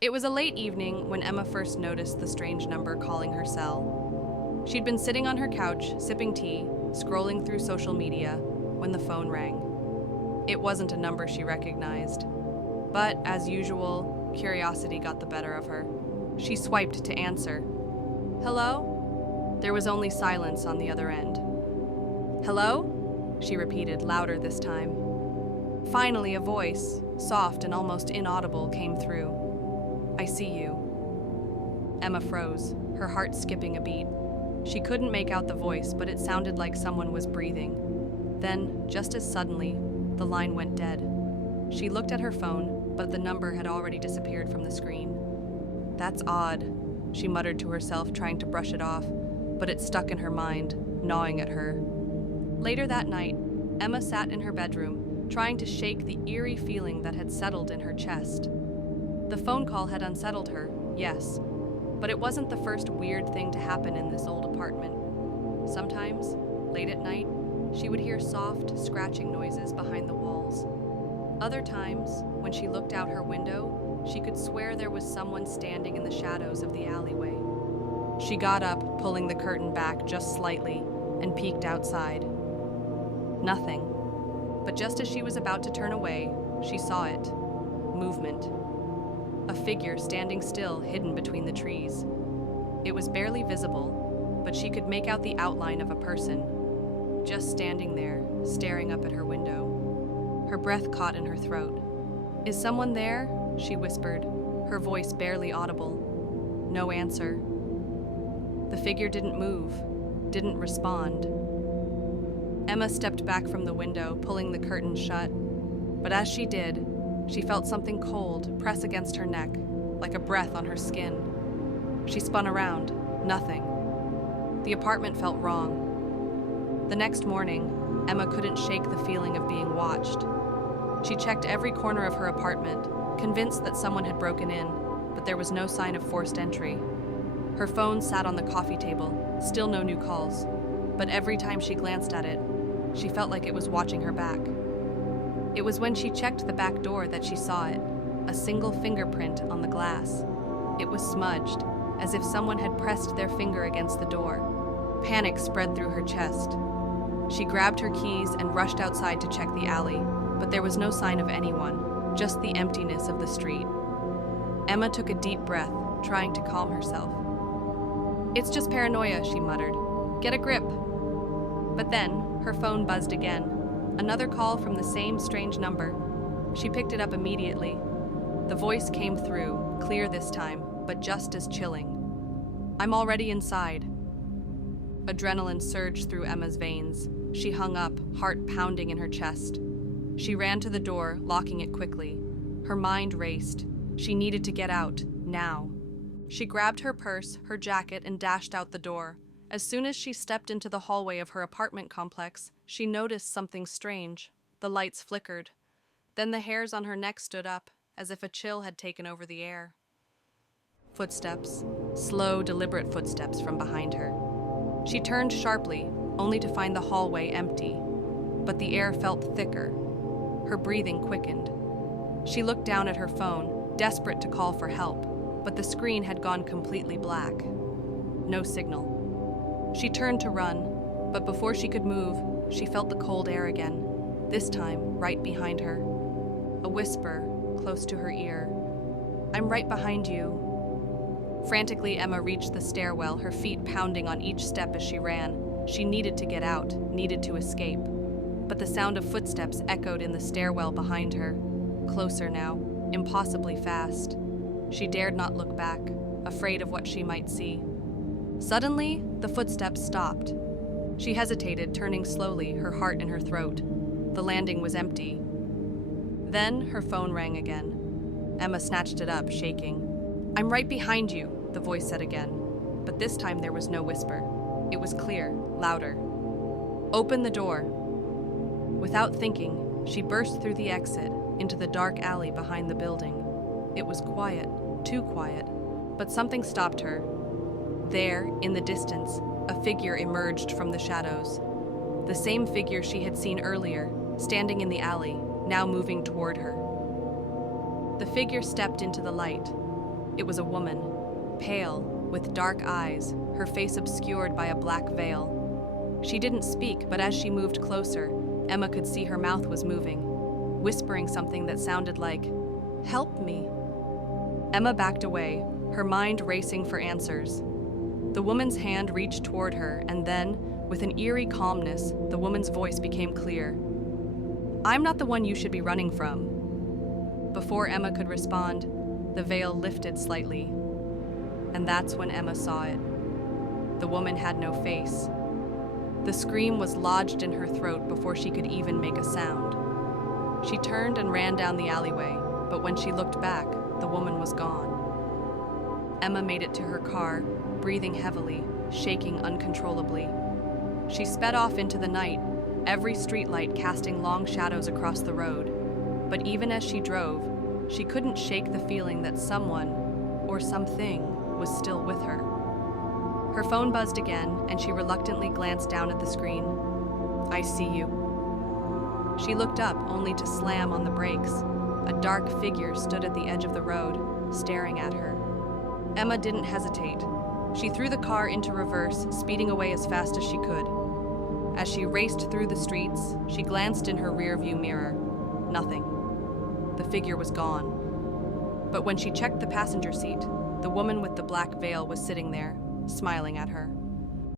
It was a late evening when Emma first noticed the strange number calling her cell. She'd been sitting on her couch, sipping tea, scrolling through social media, when the phone rang. It wasn't a number she recognized. But, as usual, curiosity got the better of her. She swiped to answer. "Hello?" There was only silence on the other end. "Hello?" she repeated, louder this time. Finally, a voice, soft and almost inaudible, came through. "I see you." Emma froze, her heart skipping a beat. She couldn't make out the voice, but it sounded like someone was breathing. Then, just as suddenly, the line went dead. She looked at her phone, but the number had already disappeared from the screen. "That's odd," she muttered to herself, trying to brush it off, but it stuck in her mind, gnawing at her. Later that night, Emma sat in her bedroom, trying to shake the eerie feeling that had settled in her chest. The phone call had unsettled her, yes, but it wasn't the first weird thing to happen in this old apartment. Sometimes, late at night, she would hear soft, scratching noises behind the walls. Other times, when she looked out her window, she could swear there was someone standing in the shadows of the alleyway. She got up, pulling the curtain back just slightly, and peeked outside. Nothing. But just as she was about to turn away, she saw it. Movement. A figure standing still, hidden between the trees. It was barely visible, but she could make out the outline of a person, just standing there, staring up at her window. Her breath caught in her throat. "Is someone there?" she whispered, her voice barely audible. No answer. The figure didn't move, didn't respond. Emma stepped back from the window, pulling the curtain shut. But as she did, she felt something cold press against her neck, like a breath on her skin. She spun around. Nothing. The apartment felt wrong. The next morning, Emma couldn't shake the feeling of being watched. She checked every corner of her apartment, convinced that someone had broken in, but there was no sign of forced entry. Her phone sat on the coffee table, still no new calls, but every time she glanced at it, she felt like it was watching her back. It was when she checked the back door that she saw it, a single fingerprint on the glass. It was smudged, as if someone had pressed their finger against the door. Panic spread through her chest. She grabbed her keys and rushed outside to check the alley, but there was no sign of anyone, just the emptiness of the street. Emma took a deep breath, trying to calm herself. "It's just paranoia," she muttered. "Get a grip." But then, her phone buzzed again. Another call from the same strange number. She picked it up immediately. The voice came through, clear this time, but just as chilling. "I'm already inside." Adrenaline surged through Emma's veins. She hung up, heart pounding in her chest. She ran to the door, locking it quickly. Her mind raced. She needed to get out, now. She grabbed her purse, her jacket, and dashed out the door. As soon as she stepped into the hallway of her apartment complex, she noticed something strange. The lights flickered. Then the hairs on her neck stood up, as if a chill had taken over the air. Footsteps. Slow, deliberate footsteps from behind her. She turned sharply, only to find the hallway empty. But the air felt thicker. Her breathing quickened. She looked down at her phone, desperate to call for help, but the screen had gone completely black. No signal. She turned to run, but before she could move, she felt the cold air again, this time right behind her. A whisper, close to her ear. "I'm right behind you." Frantically, Emma reached the stairwell, her feet pounding on each step as she ran. She needed to get out, needed to escape. But the sound of footsteps echoed in the stairwell behind her. Closer now, impossibly fast. She dared not look back, afraid of what she might see. Suddenly, the footsteps stopped. She hesitated, turning slowly, her heart in her throat. The landing was empty. Then her phone rang again. Emma snatched it up, shaking. "I'm right behind you," the voice said again. But this time there was no whisper. It was clear, louder. "Open the door." Without thinking, she burst through the exit, into the dark alley behind the building. It was quiet, too quiet, but something stopped her. There, in the distance, a figure emerged from the shadows. The same figure she had seen earlier, standing in the alley, now moving toward her. The figure stepped into the light. It was a woman, pale, with dark eyes, her face obscured by a black veil. She didn't speak, but as she moved closer, Emma could see her mouth was moving, whispering something that sounded like, "Help me." Emma backed away, her mind racing for answers. The woman's hand reached toward her, and then, with an eerie calmness, the woman's voice became clear. "I'm not the one you should be running from." Before Emma could respond, the veil lifted slightly. And that's when Emma saw it. The woman had no face. The scream was lodged in her throat before she could even make a sound. She turned and ran down the alleyway, but when she looked back, the woman was gone. Emma made it to her car, breathing heavily, shaking uncontrollably. She sped off into the night, every streetlight casting long shadows across the road. But even as she drove, she couldn't shake the feeling that someone, or something, was still with her. Her phone buzzed again, and she reluctantly glanced down at the screen. "I see you." She looked up, only to slam on the brakes. A dark figure stood at the edge of the road, staring at her. Emma didn't hesitate. She threw the car into reverse, speeding away as fast as she could. As she raced through the streets, she glanced in her rearview mirror. Nothing. The figure was gone. But when she checked the passenger seat, the woman with the black veil was sitting there, smiling at her.